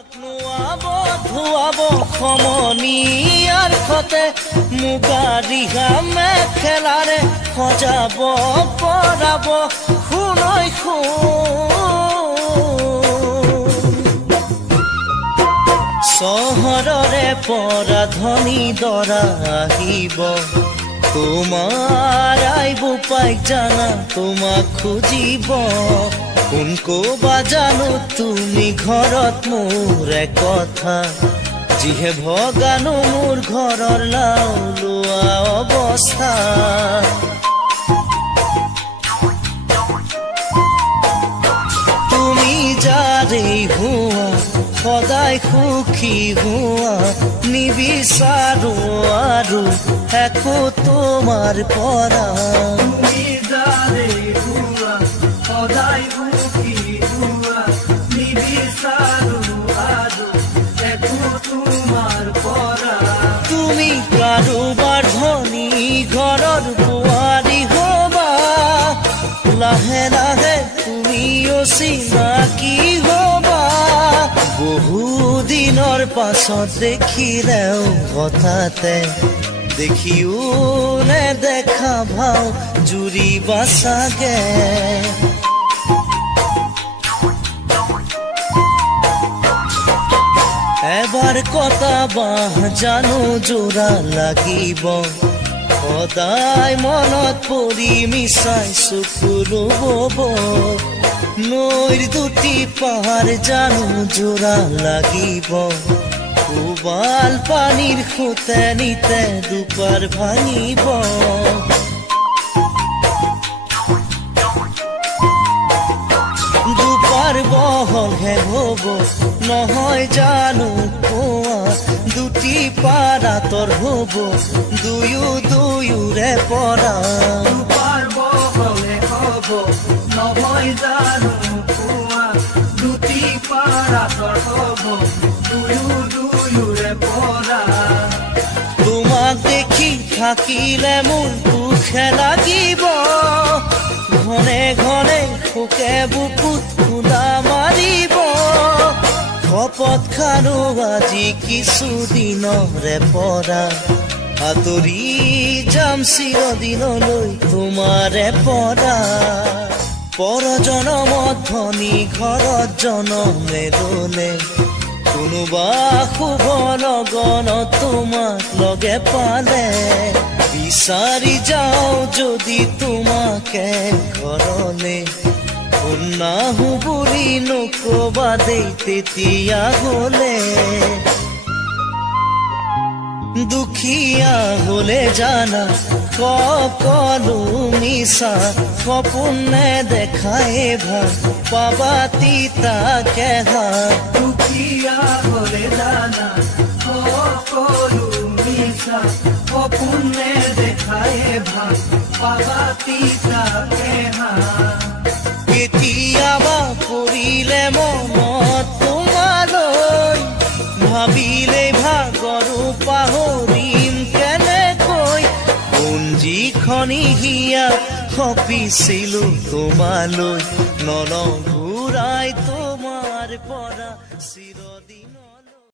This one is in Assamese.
নুৱাব ধুৱাব সমনীয়াৰ খতে মুগা ৰিহা মেখেলাৰে সজাব পৰাব শুনৈ চহৰৰে পৰা ধনী দৰা আহিব তোমাৰ আইব পাই জানা তোমাক খুজিব কোন কবা জানো তুমি ঘৰত মোৰ কথা যিহে ভগানো মোৰ ঘৰৰ লাও লোৱা অৱস্থা তুমি যাৰে হোৱা সদায় সুখী হোৱা নিবিচাৰো আৰু একো তোমাৰ পৰা তুমি যাৰে হোৱা সদায় সুখী হোৱা নিবিচাৰো আৰু একো তোমাৰ পৰা তুমি কাৰোবাৰ ধনী ঘৰৰ বোৱাৰী হবা লাহে লাহে তুমিও চিনাকি হবা বহু দিনৰ পাছত দেখিলেও হঠাতে দেখিও নেদেখা ভাও জুৰিবা চাগে এবাৰ কটা বাহ জানো জোৰা লাগিব সদায় মনত পৰি মিছাই চকুলো বব নৈৰ দুটি পাহাৰ জানো জোৰা লাগিব উবাল পানীৰ খুঁতে নিতে দুপাৰ ভাঙিব দুপাৰ বহলহে হব নহয় জানো কোৱা দুটি পাৰ আঁতৰ হব দুয়োৰে পৰা দুপাৰ বহলে হব নহয় জানো কোৱা দুটি পাৰ আঁতৰ হব দুয়োৰে পৰা তোমাক দেখি থাকিলে মোৰ দুখে লাগিব ঘনে ঘনে শোকে বুকুত খুন্দা মাৰিব শপত খানো আজি কিছুদিনৰে পৰা আঁতৰি যাম চিৰদিনলৈ তোমাৰে পৰা পৰ জনমত ধনী ঘৰত জনমে ললে কোনোবা শুভ লগন তোমাক লগে পালে বিচাৰি যাওঁ যদি তোমাকে ঘৰলে নাহো বুলি নকবা দেই তেতিয়া হলে দুখীয়া হলে জানা সকলো মিছা সপোন নেদেখাই ভাল পাবা তিতাকে দুখীয়া হলে জানা সকলো মিছা সপোন নেদেখাই ভাল পাবা তিতাকে কেতিয়াবা পৰিলে মনত তোমালৈ ভাবিলে ভাগৰো পাহৰিম কেনেকৈ পুঞ্জীখনি হিয়া সপিছিলো তোমালৈ নলওঁ ঘূৰাই তোমাৰ পৰা চিৰদিন